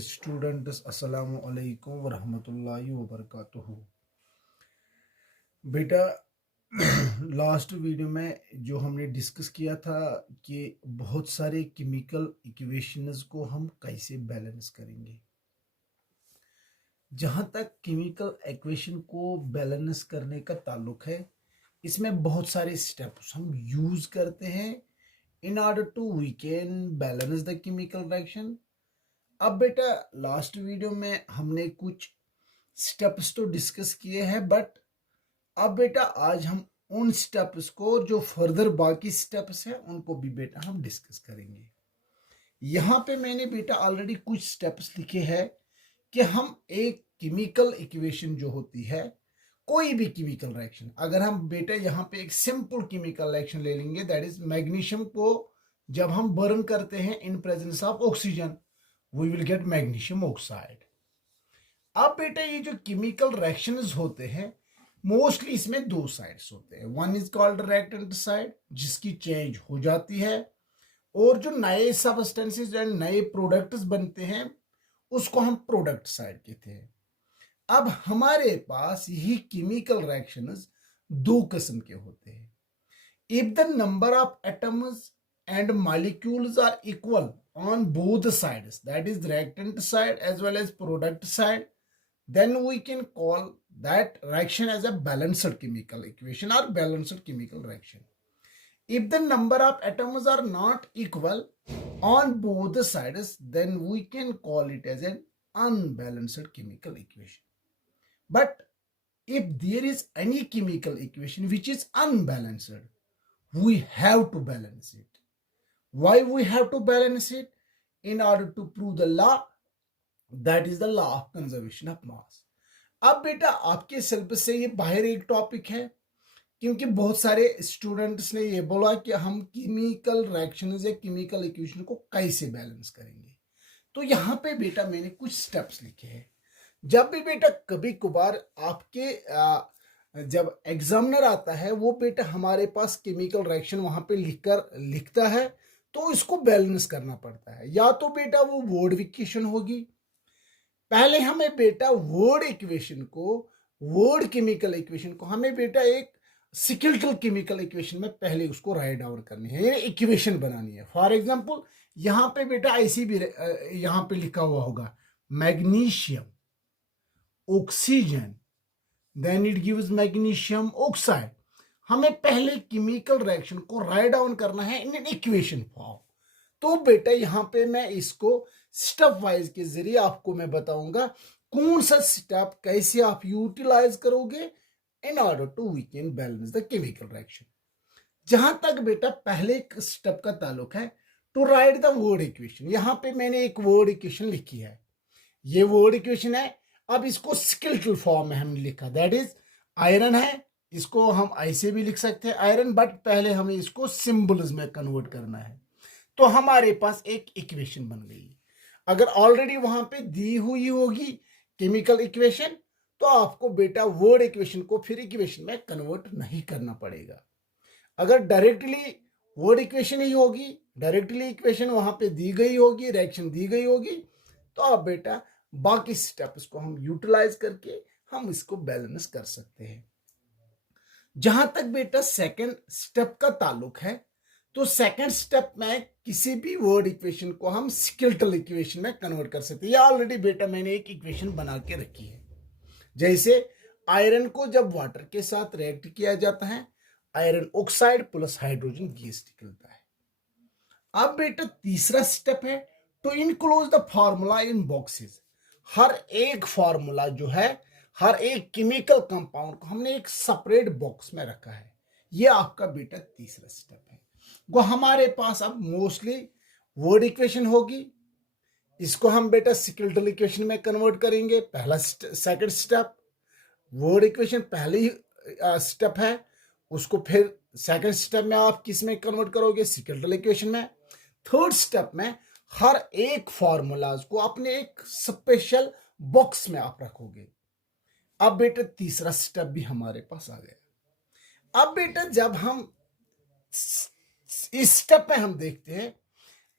Students अस्सलाम वालेकुम वरहमतुल्लाहि वबरकातुहू। बेटा लास्ट वीडियो में जो हमने डिस्कस किया था कि बहुत सारे केमिकल इक्वेशंस को हम कैसे बैलेंस करेंगे। जहाँ तक केमिकल इक्वेशन को बैलेंस करने का ताल्लुक है, इसमें बहुत सारे स्टेप्स हम यूज करते हैं in order to we can balance the chemical reaction. अब बेटा लास्ट वीडियो में हमने कुछ स्टेप्स तो डिस्कस किए हैं, बट अब बेटा आज हम उन स्टेप्स को जो फर्दर बाकी स्टेप्स हैं उनको भी बेटा हम डिस्कस करेंगे। यहाँ पे मैंने बेटा ऑलरेडी कुछ स्टेप्स लिखे हैं कि हम एक केमिकल इक्वेशन जो होती है, कोई भी केमिकल रिएक्शन, अगर हम बेटा यहाँ पे एक सिंपल केमिकल रिएक्शन ले लेंगे, दैट इज मैग्नीशियम को जब हम बर्न करते हैं in presence of oxygen, we will get magnesium oxide. अब बेटा ये जो केमिकल रिएक्शंस होते हैं, मोस्टली इसमें दो साइड्स होते हैं। One is called reactant side, जिसकी चेंज हो जाती है, और जो नए सबस्टेंसेस एंड नए प्रोडक्ट्स बनते हैं उसको हम प्रोडक्ट साइड कहते हैं। अब हमारे पास यही केमिकल रिएक्शंस दो किस्म के होते हैं। If the number of atoms and molecules are equal on both sides, that is reactant side as well as product side, then we can call that reaction as a balanced chemical equation or balanced chemical reaction. If the number of atoms are not equal on both sides, then we can call it as an unbalanced chemical equation. But if there is any chemical equation which is unbalanced, we have to balance it. Why we have to balance it? In order to prove the law, that is the law of conservation of mass. अब बेटा आपके syllabus से ये बाहर एक topic है, क्योंकि बहुत सारे स्टूडेंट्स ने ये बोला कि हम केमिकल रिएक्शंस या केमिकल इक्वेशन को कैसे बैलेंस करेंगे। तो यहाँ पे बेटा मैंने कुछ स्टेप्स लिखे हैं। जब भी बेटा कभी कभार आपके जब एग्जामिनर आता है, वो बेटा हमारे पास केमिकल रिएक्शन वहां पे लिखता है, तो इसको बैलेंस करना पड़ता है। या तो बेटा वो वर्ड इक्वेशन होगी, पहले हमें बेटा वर्ड इक्वेशन को, वर्ड केमिकल इक्वेशन को हमें बेटा एक स्केलेटल केमिकल इक्वेशन में पहले उसको राइट डाउन करनी है, ये इक्वेशन बनानी है। फॉर एग्जांपल यहां पे बेटा ऐसी भी यहां पे लिखा हुआ होगा magnesium oxygen, then it gives magnesium oxide. हमें पहले केमिकल रिएक्शन को राइट डाउन करना है इन इक्वेशन फॉर्म। तो बेटा यहाँ पे मैं इसको स्टेप वाइज के जरिए आपको मैं बताऊंगा कौन सा स्टेप कैसे आप यूटिलाइज करोगे in order to we can balance the chemical reaction. जहां तक बेटा पहले स्टेप का ताल्लुक है, to write the word equation, यहाँ पे मैंने एक वर्ड इक्वेशन लिखी है, ये वर्ड इक्वेशन है। अब इसको स्केलेटल फॉर्म में हमने लिखा, दैट इज आयरन है, इसको हम ऐसे भी लिख सकते हैं आयरन, बट पहले हमें इसको सिंबल्स में कन्वर्ट करना है। तो हमारे पास एक इक्वेशन बन गई। अगर ऑलरेडी वहां पे दी हुई होगी केमिकल इक्वेशन, तो आपको बेटा वर्ड इक्वेशन को फिर इक्वेशन में कन्वर्ट नहीं करना पड़ेगा। अगर डायरेक्टली वर्ड इक्वेशन ही होगी, डायरेक्टली इक्वेशन वहां पे दी गई होगी, रिएक्शन दी गई होगी, तो आप बेटा बाकी स्टेप्स को हम यूटिलाइज करके हम इसको बैलेंस कर सकते हैं। जहां तक बेटा सेकंड स्टेप का ताल्लुक है, तो सेकंड स्टेप में किसी भी वर्ड इक्वेशन को हम स्केलेटल इक्वेशन में कन्वर्ट कर सकते हैं। या ऑलरेडी बेटा मैंने एक इक्वेशन बना के रखी है। जैसे आयरन को जब वाटर के साथ रिएक्ट किया जाता है, iron oxide plus hydrogen gas निकलता है। अब बेटा तीसरा स्टेप है to enclose the formula in boxes. हर एक फार्मूला जो है, हर एक केमिकल कंपाउंड को हमने एक सेपरेट बॉक्स में रखा है। ये आपका बेटा तीसरा स्टेप है। वो हमारे पास अब मोस्टली वर्ड इक्वेशन होगी, इसको हम बेटा स्केलेटल इक्वेशन में कन्वर्ट करेंगे। पहला सेकंड स्टेप वर्ड इक्वेशन पहले ही स्टेप है, उसको फिर सेकंड स्टेप में आप किस में कन्वर्ट करोगे, स्केलेटल इक्वेशन में। थर्ड स्टेप में हर एक फॉर्मूलाज को अपने एक स्पेशल बॉक्स में आप रखोगे। अब बेटा तीसरा स्टेप भी हमारे पास आ गया। अब बेटा जब हम इस स्टेप में हम देखते हैं,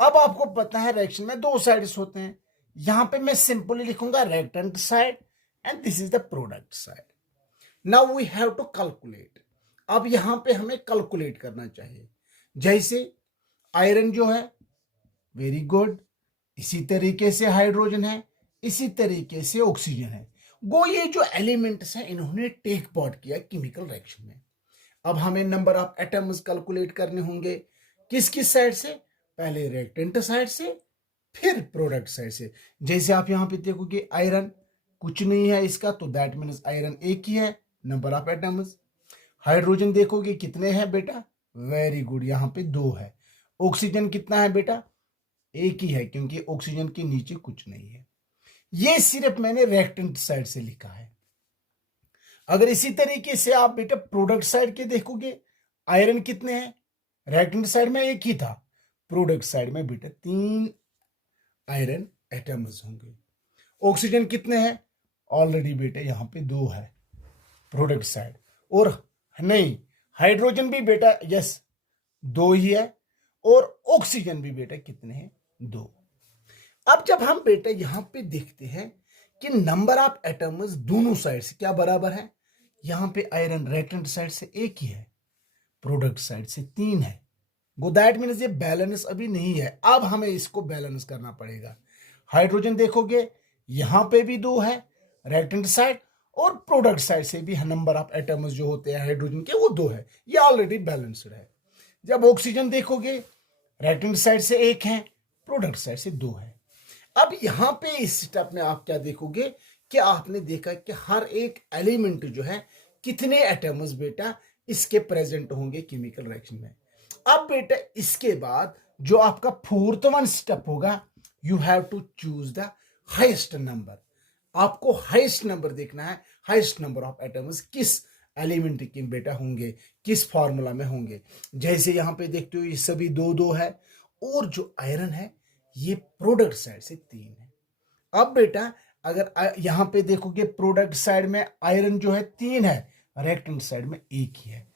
अब आपको पता है रिएक्शन में दो साइड्स होते हैं, यहां पे मैं सिंपली लिखूंगा reactant side and this is the product side. Now we have to calculate. अब यहां पे हमें कैलकुलेट करना चाहिए. जैसे आयरन जो है, वेरी गुड, इसी तरीके से हाइड्रोजन है, इसी तरीके से ऑक्सीजन है. वो ये जो एलिमेंट्स हैं इन्होंने टेक पार्ट किया केमिकल रिएक्शन में. अब हमें नंबर ऑफ एटम्स कैलकुलेट करने होंगे. किस किस साइड से? पहले रिएक्टेंट साइड से, फिर प्रोडक्ट साइड से. जैसे आप यहां पे देखोगे आयरन कुछ नहीं है इसका, तो दैट मीन्स आयरन एक ही है, नंबर ऑफ एटम्स. हाइड्रोजन देखोगे कितने हैं बेटा? वेरी गुड, यहां पे 2 है. ऑक्सीजन कितना है बेटा? एक ही है, क्योंकि ऑक्सीजन के नीचे कुछ नहीं है. ये सिर्फ मैंने रिएक्टेंट साइड से लिखा है. अगर इसी तरीके से आप बेटा प्रोडक्ट साइड के देखोगे, आयरन कितने हैं? रिएक्टेंट साइड में एक ही था, प्रोडक्ट साइड में बेटा 3 आयरन एटम्स होंगे. ऑक्सीजन कितने हैं? ऑलरेडी बेटा यहां पे 2 है प्रोडक्ट साइड. और नहीं, हाइड्रोजन भी बेटा यस 2 ही है, और ऑक्सीजन भी बेटा कितने हैं? 2. अब जब हम बेटा यहां पे देखते हैं कि नंबर ऑफ एटम्स दोनों साइड से क्या बराबर है, यहां पे आयरन रिएक्टेंट साइड से एक ही है, प्रोडक्ट साइड से 3 है. गो दैट मीन्स ये बैलेंस अभी नहीं है. अब हमें इसको बैलेंस करना पड़ेगा. हाइड्रोजन देखोगे यहां पे भी 2 है रिएक्टेंट साइड, और प्रोडक्ट साइड से भी नंबर ऑफ एटम्स जो होते हैं हाइड्रोजन के वो 2 है. ये ऑलरेडी बैलेंस्ड है. जब ऑक्सीजन देखोगे रिएक्टेंट साइड से 1 है, प्रोडक्ट साइड से 2 है. अब यहां पे इस स्टेप में आप क्या देखोगे कि आपने देखा कि हर एक एलिमेंट जो है कितने एटम्स बेटा इसके प्रेजेंट होंगे केमिकल रिएक्शन में. अब बेटा इसके बाद जो आपका 4th वन स्टेप होगा, you have to choose the highest number. आपको हाईएस्ट नंबर देखना है, हाईएस्ट नंबर ऑफ एटम्स किस एलिमेंट के बेटा होंगे, किस फॉर्मूला में होंगे. जैसे यहां पे देखते हो ये सभी 2-2 है, और जो आयरन है ये प्रोडक्ट साइड से 3 है. अब बेटा अगर यहां पे देखोगे प्रोडक्ट साइड में आयरन जो है 3 है, रिएक्टेंट साइड में 1 ही है.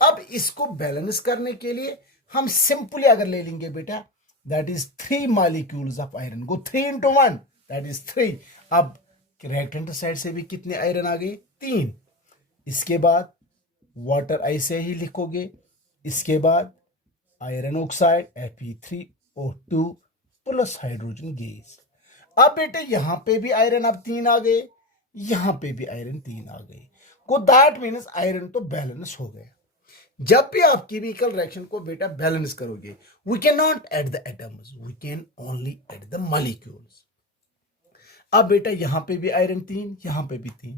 अब इसको बैलेंस करने के लिए हम सिंपली अगर ले लेंगे बेटा, that is 3 molecules of iron. Go 3 into 1, that is 3. अब रिएक्टेंट साइड से भी कितने आयरन आ गए? 3. इसके बाद वाटर ऐसे ही लिखोगे. इसके बाद iron oxide Fe3O2 plus hydrogen gas. अब बेटे यहां पे भी आयरन अब 3 आ गए, यहां पे भी आयरन 3 आ गए. को दैट मीन्स आयरन तो बैलेंस हो गया. जब भी आप केमिकल रिएक्शन को बेटा बैलेंस करोगे, we can not add the atoms, we can only add the molecules. अब बेटा यहां पे भी आयरन 3, यहां पे भी 3.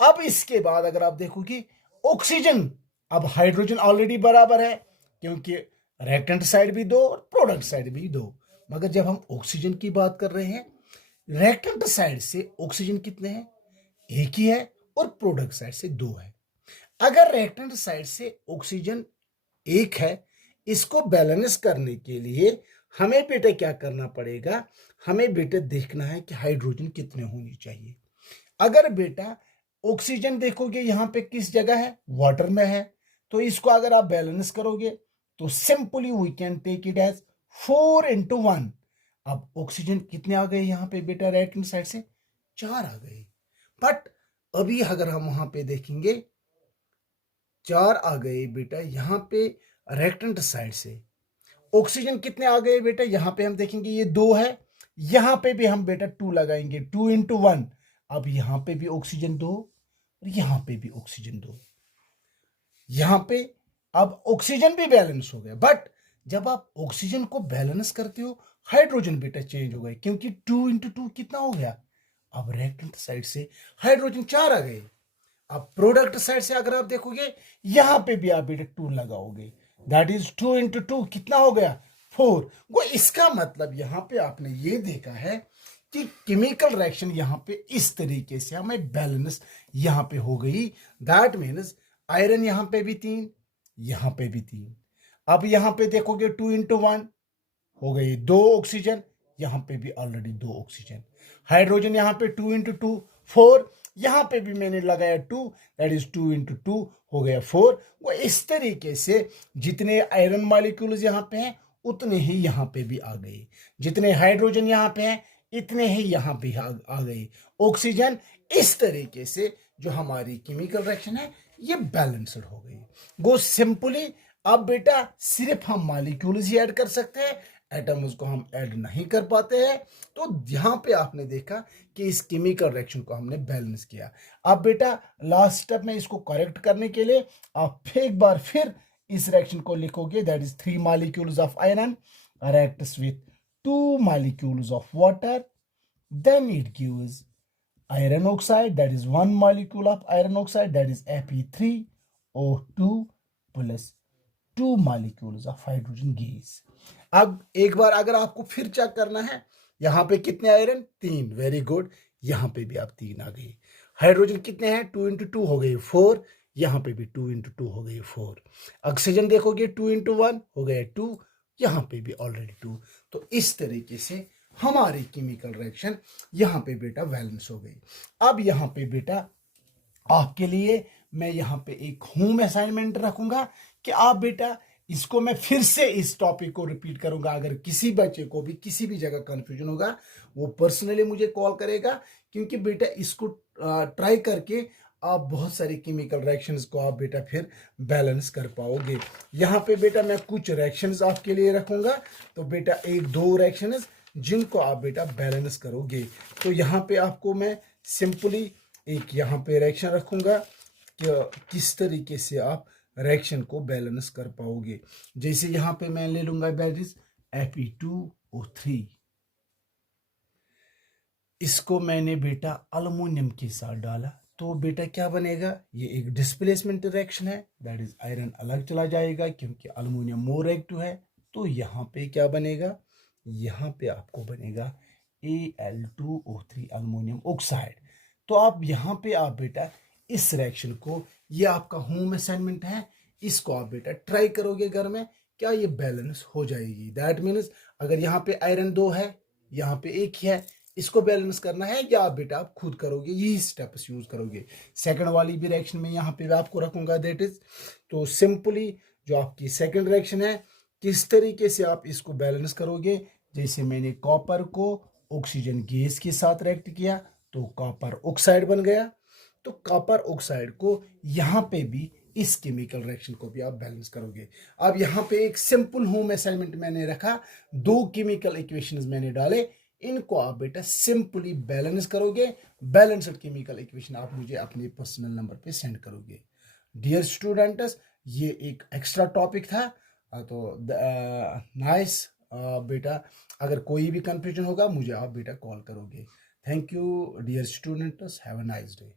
अब इसके बाद अगर आप देखोगे ऑक्सीजन, अब हाइड्रोजन ऑलरेडी बराबर है, क्योंकि रिएक्टेंट साइड भी 2 और प्रोडक्ट साइड भी 2. मगर जब हम ऑक्सीजन की बात कर रहे हैं, रिएक्टेंट साइड से ऑक्सीजन कितने हैं? 1 ही है, और प्रोडक्ट साइड से 2 है. अगर रिएक्टेंट साइड से ऑक्सीजन 1 है, इसको बैलेंस करने के लिए हमें बेटे क्या करना पड़ेगा? हमें बेटे देखना है कि हाइड्रोजन कितने होनी चाहिए. अगर बेटा ऑक्सीजन देखोगे यहां पे किस जगह है? वाटर में है. तो इसको अगर आप बैलेंस करोगे तो simply we can take it as 4 into 1. अब ऑक्सीजन कितने आ गए यहां पे बेटा रिएक्टेंट साइड से? 4 आ गए. बट अभी अगर हम वहां पे देखेंगे 4 आ गए बेटा यहां पे रिएक्टेंट साइड से. ऑक्सीजन कितने आ गए बेटा? यहां पे हम देखेंगे ये 2 है, यहां पे भी हम बेटा 2 लगाएंगे, 2 into 1. अब यहां पे भी ऑक्सीजन 2 और यहां पे भी ऑक्सीजन 2. यहां पे अब ऑक्सीजन भी बैलेंस हो गया. बट जब आप ऑक्सीजन को बैलेंस करते हो, हाइड्रोजन बेटा चेंज हो गए, क्योंकि 2 into 2 कितना हो गया? अब रिएक्टेंट साइड से हाइड्रोजन 4 आ गए. अब प्रोडक्ट साइड से अगर आप देखोगे यहां पे भी आप बेटा 2 लगाओगे, दैट इज 2 into 2 कितना हो गया? 4. वो इसका मतलब यहां पे आपने ये देखा है कि केमिकल रिएक्शन यहां पे इस तरीके से हमें बैलेंस यहां पे हो गई. दैट मीन्स आयरन यहां पे भी 3, यहां पे भी 3. अब यहां पे देखोगे 2 into 1 हो गई 2 ऑक्सीजन, यहां पे भी ऑलरेडी 2 ऑक्सीजन. हाइड्रोजन यहां पे 2 into 2 4, यहां पे भी मैंने लगाया 2, दैट इज 2 into 2 हो गया 4. वो इस तरीके से जितने आयरन मॉलिक्यूल्स यहां पे हैं उतने ही यहां पे भी आ गए, जितने हाइड्रोजन यहां पे हैं इतने ही यहाँ पे आ गए ऑक्सीजन। इस तरीके से जो हमारी केमिकल रिएक्शन है ये बैलेंस्ड हो गई। गो सिंपली अब बेटा सिर्फ हम मॉलिक्यूल्स ही ऐड कर सकते हैं, एटम्स को हम ऐड नहीं कर पाते हैं। तो यहाँ पे आपने देखा कि इस केमिकल रिएक्शन को हमने बैलेंस किया। अब बेटा लास्ट स्टेप में इसको करेक्ट करने के लिए आप एक बार फिर इस रिएक्शन को लिखोगे, that is 3 molecules of iron reacts with 2 molecules of water, then it gives iron oxide, that is 1 molecule of iron oxide, that is Fe3O2 plus 2 molecules of hydrogen gas। अब एक बार अगर आपको फिर चेक करना है, यहाँ पे कितने आयरन 3, वेरी गुड, यहाँ पे भी आप 3 आ गए। हाइड्रोजन कितने हैं 2 into 2 हो गए 4, यहाँ पे भी 2 into 2 हो गए 4। ऑक्सीजन देखोगे 2 into 1 हो गए 2, यहाँ पे भी ऑलरेडी 2। तो इस तरीके से हमारी केमिकल रिएक्शन यहाँ पे बेटा बैलेंस हो गई। अब यहाँ पे बेटा आपके लिए मैं यहाँ पे एक होम असाइनमेंट रखूंगा कि आप बेटा इसको मैं फिर से इस टॉपिक को रिपीट करूंगा। अगर किसी बच्चे को भी किसी भी जगह कंफ्यूजन होगा वो पर्सनली मुझे कॉल करेगा, क्योंकि बेटा इसको ट्राई करके आप बहुत सारी केमिकल रिएक्शंस को आप बेटा फिर बैलेंस कर पाओगे। यहाँ पे बेटा मैं कुछ रिएक्शंस आपके लिए रखूंगा, तो बेटा 1-2 रिएक्शंस जिनको आप बेटा बैलेंस करोगे। तो यहाँ पे आपको मैं सिंपली एक यहाँ पे रिएक्शन रखूंगा कि किस तरीके से आप रिएक्शन को बैलेंस कर पाओगे। जैसे यहाँ पे मैं ले लूंगा दैट इज Fe2O3, इसको मैंने बेटा अल्युमिनियम के साथ डाला, तो बेटा क्या बनेगा, ये एक डिस्प्लेसमेंट रिएक्शन है, दैट इज आयरन अलग चला जाएगा क्योंकि अल्युमिनियम मोर रिएक्टिव है। तो यहाँ पे क्या बनेगा, यहाँ पे आपको बनेगा Al2O3 अल्युमिनियम ऑक्साइड। तो आप यहाँ पे आप बेटा इस रिएक्शन को, ये आपका होम असाइनमेंट है, इसको आप बेटा ट्राई करोगे घर में, क्या ये बैलेंस हो जाएगी। दैट मीन्स अगर यहाँ पे आयरन 2 है, यहाँ पे 1 ही है, इसको बैलेंस करना है, या आप बेटा आप खुद करोगे, यही स्टेप्स यूज करोगे। सेकंड वाली भी रिएक्शन में यहाँ पे आपको रखूंगा दैट इज। तो सिंपली जो आपकी सेकंड रिएक्शन है किस तरीके से आप इसको बैलेंस करोगे, जैसे मैंने कॉपर को ऑक्सीजन गैस के साथ रिएक्ट किया तो कॉपर ऑक्साइड बन गया, तो कॉपर ऑक्साइड को यहाँ पे भी इस केमिकल रिएक्शन को भी आप बैलेंस करोगे। अब यहाँ पे एक सिंपल होम असाइनमेंट मैंने रखा, 2 केमिकल इक्वेशंस मैंने डाले, इनको आप बेटा सिंपली बैलेंस करोगे। बैलेंस्ड केमिकल इक्वेशन आप मुझे अपने पर्सनल नंबर पे सेंड करोगे। डियर स्टूडेंट्स, ये एक एक्स्ट्रा टॉपिक था, तो नाइस बेटा, अगर कोई भी कंफ्यूजन होगा मुझे आप बेटा कॉल करोगे। Thank you dear students, have a nice day.